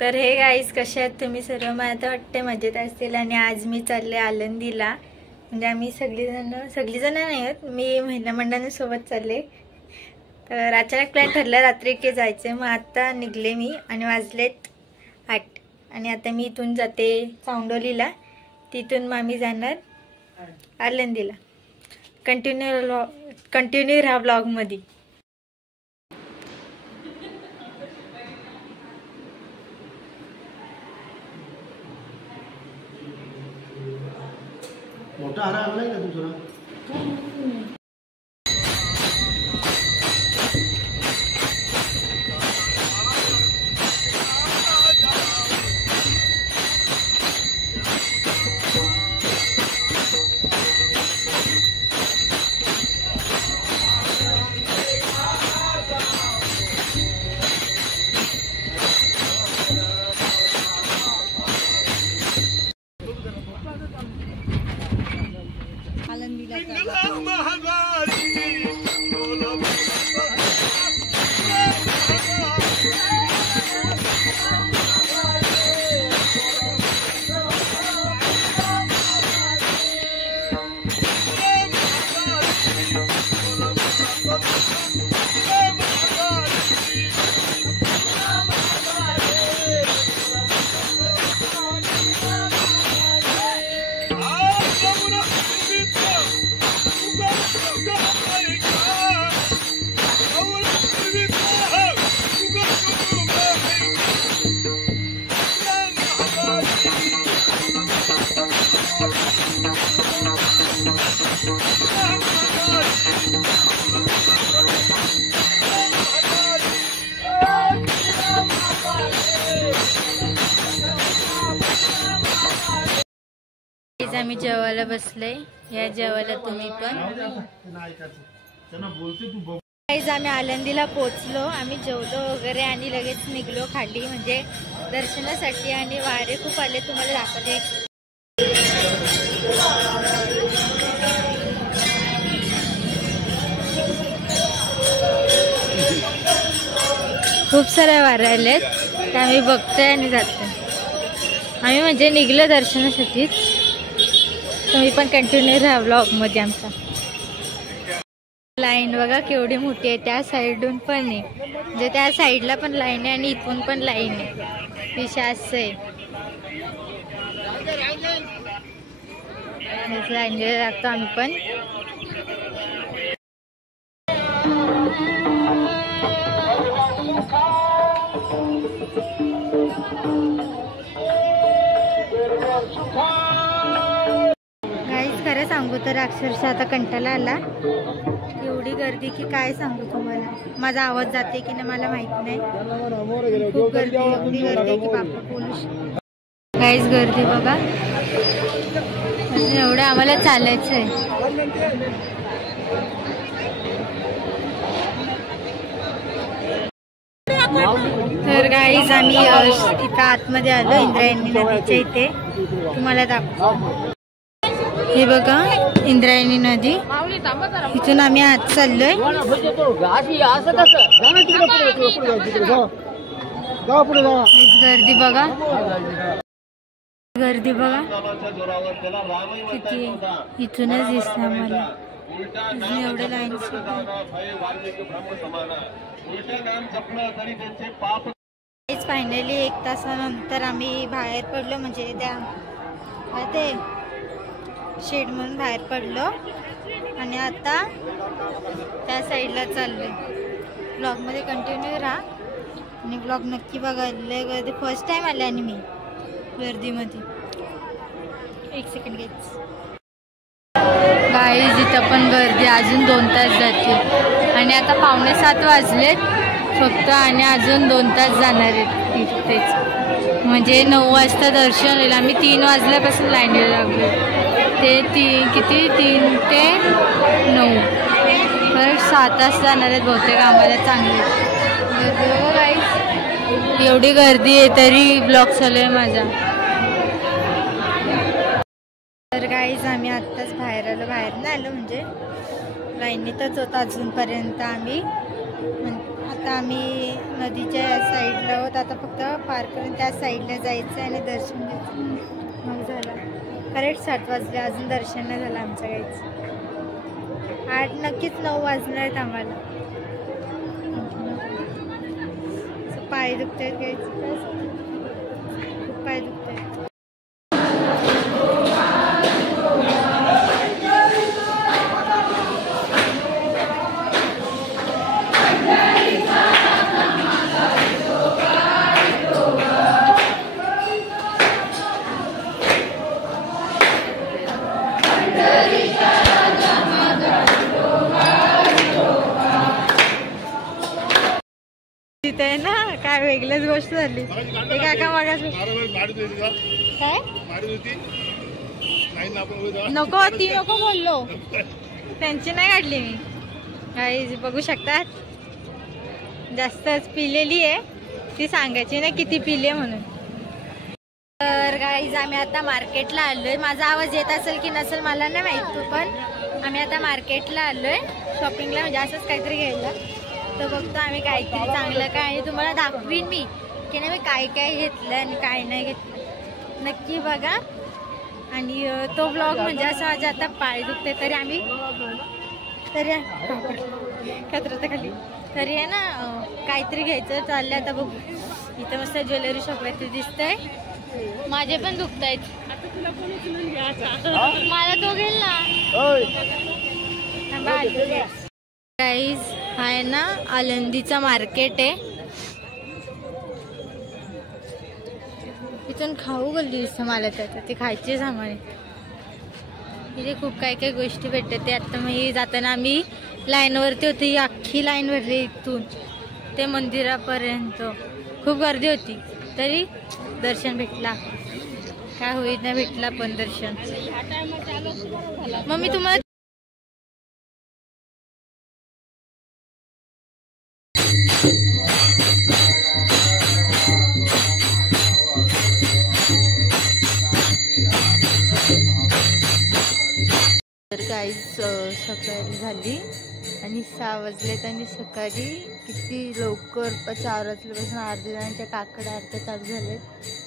तर hey guys कसे आहेत तुम्ही सर्व? मला तर वाटते मजेत असतील। आणि आज मी चालले आळंदीला, म्हणजे आम्ही सगळीजण नाही आहेत, मी महिला मंडळासोबत चालले। तर अचानक प्लॅन ठरला रात्री की जायचं, मग आता निघले मी आणि वाजलेत 8 आणि आता मी इथून जाते चांदोलीला, तिथून मग आम्ही जाणार आळंदीला। कंटिन्यू राहा ब्लॉगमध्ये। मोठा हार आणलाय का तुझा? आम्ही जेवायला बसले, या जेवायला तुम्ही पण। आम्ही आळंदीला पोचलो, आम्ही जेवलो वगैरे आणि लगेच निघलो खाली, म्हणजे दर्शनासाठी। आणि वारे खूप आले, तुम्हाला दाखवले। खूप साऱ्या वारे आलेत, ते आम्ही बघतोय आणि जातोय। आम्ही म्हणजे निघलो दर्शनासाठीच, तुम्ही पण कंटिन्यू राहा ब्लॉग मध्ये आमचा। लाईन बघा केवढी मोठी आहे, त्या साईडून पण आहे, म्हणजे त्या साईडला पण लाईन आहे आणि इथून पण लाईन आहे, विषय असं आहे। लाईनला लागतो आम्ही पण। खरं सांगू तर अक्षरशः आता कंटाळा आला, एवढी गर्दी की काय सांगू तुम्हाला। माझा आवाज जाते की नाही मला माहित नाही, खूप गर्दी, एवढी गर्दी की बापा बोलू। काहीच गर्दी बघा, एवढं आम्हाला चालायचं आहे। तर गाईज आम्ही इथं आतमध्ये आलो, इंद्रायणी नदीच्या इथे, तुम्हाला दाखवतो। हे बघा इंद्रायणी नदी, इथून आम्ही आत चाललोय। गर्दी बघा, गर्दी बघा किती, इथूनच दिसतं मला एवढे लाईन। फायनली 1 तासानंतर आम्ही बाहेर पडलो, म्हणजे त्या ते शेड म्हणून बाहेर पडलो आणि आता त्या साईडला चाललोय। ब्लॉग मध्ये कंटिन्यू राहा आणि ब्लॉग नक्की बघायला। गर्दी फर्स्ट टाइम आले आणि मी गर्दीमध्ये। 1 सेकंड घेच गाईज, इथं पण गर्दी अजून 2 तास जातील आणि आता 6:45 वाजलेत फक्त, आणि अजून 2 तास जाणार आहेत इथेच, म्हणजे 9 वाजता दर्शन होईल। आम्ही 3 वाजल्यापासून लाईनीला लागलो, ते 3 ते 9, तर 7 तास जाणार आहेत बहुतेक आम्हाला। चांगले एवढी गर्दी आहे तरी ब्लॉग चालू आहे माझा। तर गाईज आम्ही आत्ताच बाहेर नाही आलो, म्हणजे लाईनीतच होता अजूनपर्यंत आम्ही। आता आम्ही नदीच्या साईडला आहोत. आता फक्त पार करून त्या साईडला जायचं आणि दर्शन घ्यायचं. मग झालं करेक्ट 7 वाजले, अजून दर्शन नाही झालं आमचं काहीच. 8 नक्कीच 9 वाजणार आहेत आम्हाला. पाय दुखत आहेत काहीच, खूप पाय दुखत आहेत. तिथे ना काय वेगळीच गोष्ट झाली. ते काका मागास काय नको ती नको बोललो, त्यांची नाही काढली मी. काही बघू शकतात जास्तच पिलेली आहे, ती सांगायची ना किती पिले म्हणून. तर गाईज आम्ही आता मार्केटला आलोय. माझा आवाज येत असेल की नसेल मला नाही माहित, पण आम्ही आता मार्केटला आलोय शॉपिंगला, म्हणजे असंच काहीतरी घ्यायला. तर बघतो आम्ही काहीतरी चांगलं काय आणि तुम्हाला दाखवीन मी की नाही मी काय काय घेतलं आणि काय नाही घेतलं. नक्की बघा. आणि तो ब्लॉग म्हणजे असं माझ्या आता पाय दुखते तरी आम्ही तरी खाली तरी आहे ना काहीतरी घ्यायचं चाललंय. आता बघू इथं मस्त ज्वेलरी शॉप आहे ते दिसतंय. माझे पण दुखत आहेत, मला तो घेईल ना. गाईज आहे ना आळंदीचा मार्केट आहे. इथून खाऊ गल्ली दिसतं मला, त्यात ते खायचे सामान आहे. इथे खूप काही काही गोष्टी भेटतात. ते आता मी जाताना आम्ही लाईनवरती होती, ही अख्खी लाईन भरली इथून ते मंदिरापर्यंत. खूप गर्दी होती तरी दर्शन भेटला. काय होईल ना भेटला पण दर्शन. मग मी तुम्हाला गाईज सकाळी झाली आणि 6 वाजलेत आणि सकाळी किती लवकर 4 वाजल्यापासून आरती जणांच्या काकड आरत्या चालू झालेत.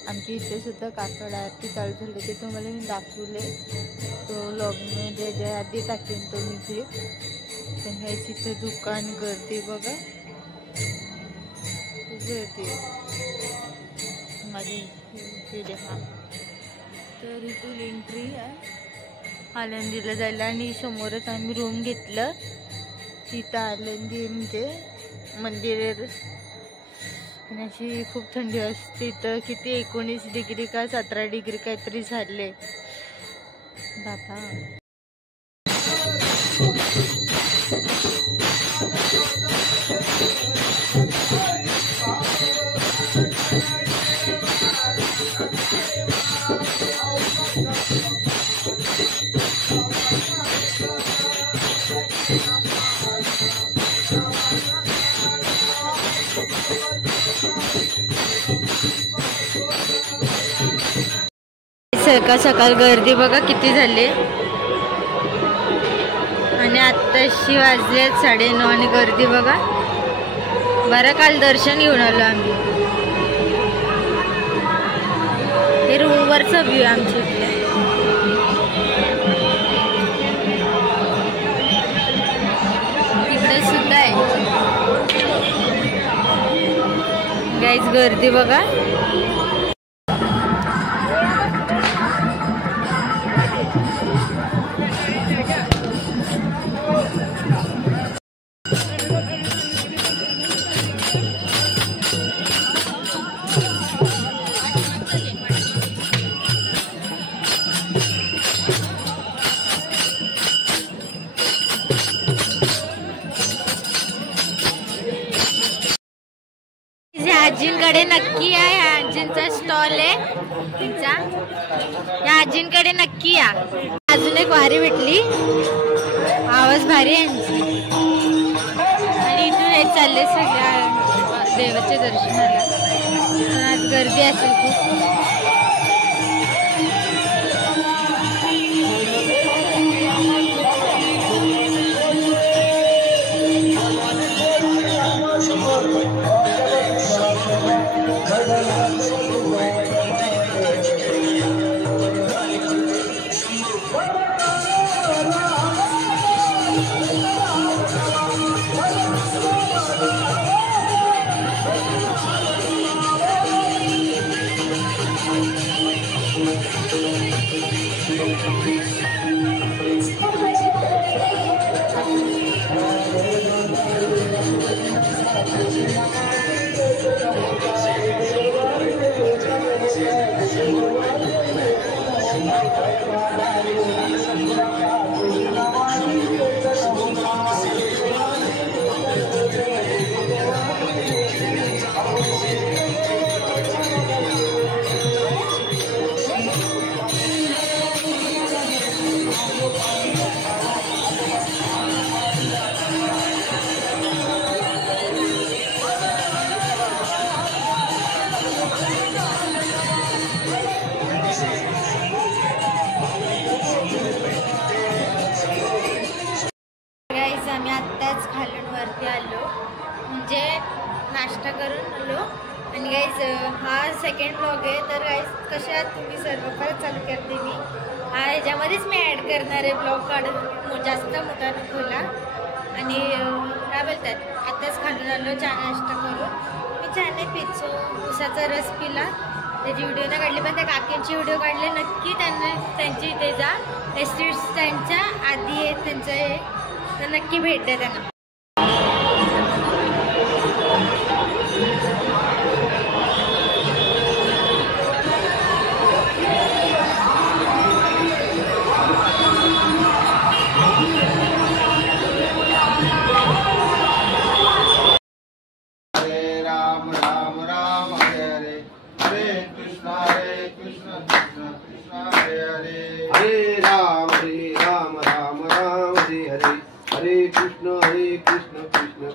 आमच्या इथे सुद्धा काकड आरती चालू झाली. ते तुम्हाला मी दाखवले, तो व्लॉगमध्ये ज्या आधी टाकेन तो मी क्लिप. त्यांना इथे दुकान गर्दी बघा, गर्दी माझी हा. तर इथून एंट्री आहे आळंदीला जायला आणि समोरच आम्ही रूम घेतलं. तिथं आळंदी म्हणजे मंदिर आणि अशी खूप थंडी असते. इथं किती 19 डिग्री का 17 डिग्री काहीतरी झाले बाबा. सकाळ सकाळ गर्दी बघा किती झाली. आणि आत्ताशी वाजले 9:30 आणि गर्दी बघा. बरं काल दर्शन घेऊन आलो आम्ही. हे रूमवरचा व्ह्यू आमच्या इथले. तिकडे सुद्धा आहे गाईज गर्दी बघा. आजींकडे नक्की या, या आजींचा स्टॉल आहे तिचा. या आजींकडे नक्की या. अजून एक वारी भेटली, आवाज भारी आहे यांची. आणि इथून हे चालले सगळ्या देवाच्या दर्शनाला. पण आज गर्दी असेल खूप. आम्ही आत्ताच खालून वरती आलो, म्हणजे नाश्ता करून आलो. आणि गाईज हा सेकंड ब्लॉग आहे. तर गाईज कसे आहात तुम्ही सर्व? परत चालू करते मी. ह्याच्यामध्येच मी ॲड करणार आहे ब्लॉग काढून, जास्त मोठा खोला. आणि काय बोलतात, आत्ताच खालून आलो चहा नाश्ता करून. मी चहा नाही पित, सो उसाचा रस पिला. त्याची व्हिडिओ नाही काढली, पण त्या काकींची व्हिडिओ काढले. नक्की त्यांना त्यांची इथे जा, एस्टेट स्टँडच्या आधी आहे त्यांचं हे, तर नक्की भेट द्या त्यांना. हरे राम राम राम हरे हरे, हरे कृष्ण कृष्ण कृष्ण हरे हरे, हरे राम राम राम हरे हरे, हरे कृष्ण कृष्ण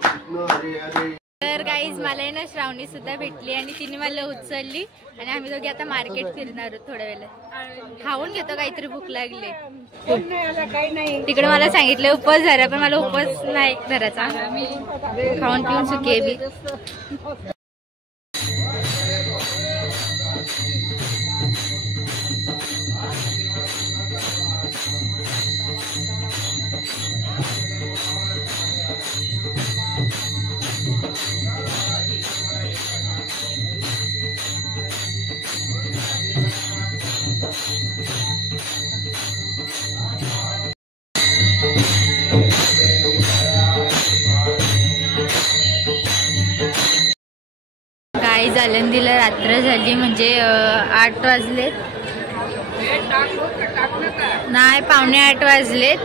कृष्ण हरे हरे. तर गाईज मला आहे ना श्रावणी सुद्धा भेटली आणि तिने मला उचलली आणि आम्ही दोघे आता मार्केट फिरणार आहोत. थोड्या वेळेला खाऊन घेतो, काहीतरी भूक लागली. तिकडे मला सांगितलं उपवास धरा, पण मला उपवास नाही धरायचा. खाऊन पिऊन सुखी आहे मी. काय आळंदीला रात्र झाली, म्हणजे 8 वाजलेत. नाही, 7:45 वाजलेत.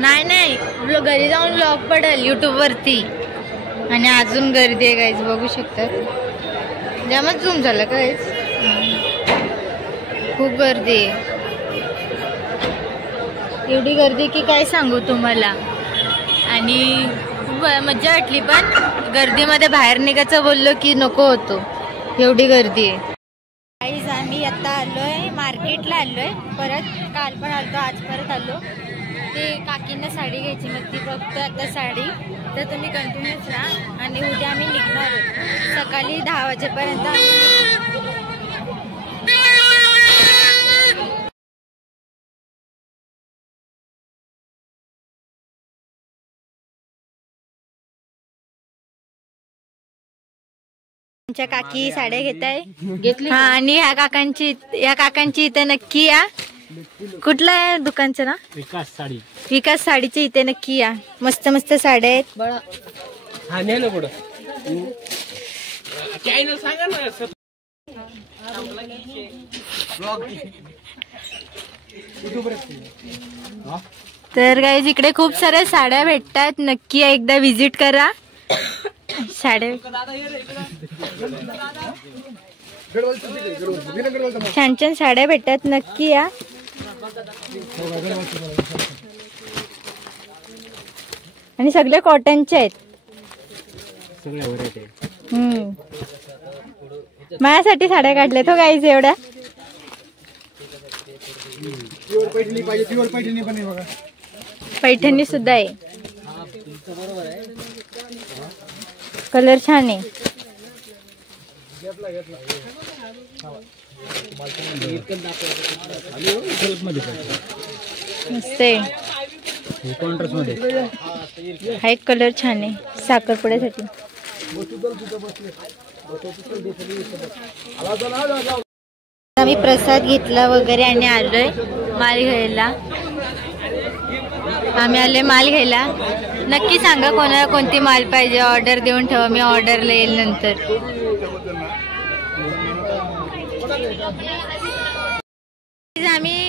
नाही घरी जाऊन ब्लॉग पडेल YouTube वरती. आणि अजून गर्दी आहे गाईज, बघू शकतात. जामच झूम झालं गाईज, खूप गर्दी आहे. एवढी गर्दी की काय सांगू तुम्हाला. आणि खूप मज्जा वाटली, पण गर्दीमध्ये बाहेर निघायचं बोललो की नको होतो, एवढी गर्दी आहे. गाईज आम्ही आता आलोय मार्केटला, आलोय परत. काल पण आलो, आज परत आलो. ते काकींना साडी घ्यायची, मग ती बघतो आता साडी. तर तुम्ही कंटिन्यूच राहा. आणि उद्या आम्ही निघणार आहोत सकाळी 10 वाजेपर्यंत. आमच्या काकी साड्या घेत आहे. हा, आणि ह्या काकांची इथे नक्की या. कुठलं आहे दुकानचं ना? विकास साडीचे इथे नक्की या. मस्त मस्त साड्या आहेत. तर गाईज इकडे खूप साऱ्या साड्या भेटतात, नक्की एकदा विजिट करा. साड्या छान छान साड्या भेटतात, नक्की या. आणि सगळे कॉटनचे आहेत. माझ्यासाठी साड्या काढल्या तो गाईज एवढ्या. पैठणी सुद्धा आहे, कलर छान आहे. मस्त आहे. हा एक कलर छान आहे साखरपुड्यासाठी. आम्ही प्रसाद घेतला वगैरे आणि आलोय माल घ्यायला. आम्ही आलोय माल घ्यायला. नक्की सांगा कोणाला कोणती माल पाहिजे, ऑर्डर देऊन ठेवा, मी ऑर्डरला येईल नंतर. आम्ही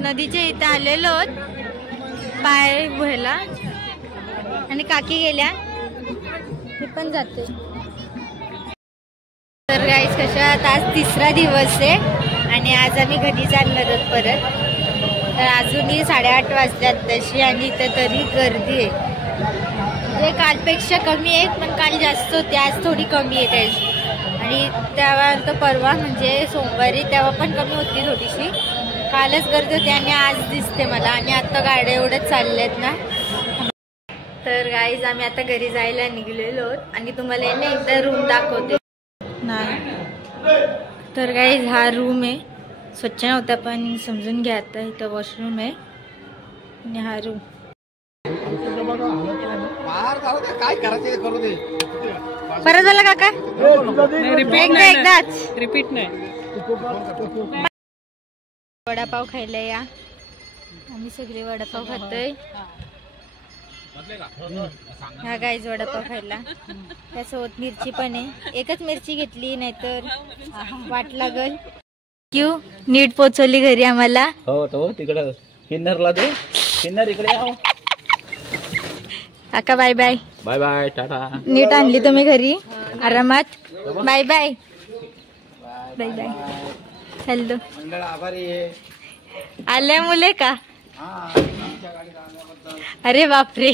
नदीच्या इथं आलेलो पाय धुवायला आणि काकी गेल्या, मी पण जाते. तर गाईस कशात आज तिसरा दिवस आहे आणि आज आम्ही घरी जाणार आहोत परत. तर अजूनही 8:30 वाजल्यात तशी आणि इथं तरी गर्दी आहे. म्हणजे कालपेक्षा कमी आहे, पण काल जास्त होती, आज थोडी कमी आहे त्याची. आणि तेव्हा परवा म्हणजे सोमवारी तेव्हा पण कमी होती थोडीशी. कालच गर्दी होती आणि आज दिसते मला. आणि आता गाड्या एवढ्याच चालल्यात ना. तर गाईज आम्ही आता घरी जायला निघलेलो आणि तुम्हाला ना एकदा रूम दाखवते. नाही तर गाईज हा रूम आहे. स्वच्छ नव्हता पण समजून घ्या. आता इथं वॉशरूम आहे आणि हा रूम. काय करायचं करू दे. परत झाला काका एकदाच रिपीट नाही. वडापाव खायला या. आम्ही सगळे वडापाव खातोय. हा गाईज वडापाव खायला. त्यासोबत मिरची पण आहे. एकच मिरची घेतली नाहीतर वाट लागल. क्यू नीट पोचवली घरी आम्हाला. हो तो तिकडं किन्नरला दे. किन्नर इकडे या. काका bye bye. Bye bye tata. नीट आणली तुम्ही घरी आरामात. Bye bye bye bye. Hello मंडळ आभारी आहे. आल्या मुले का? अरे बापरे.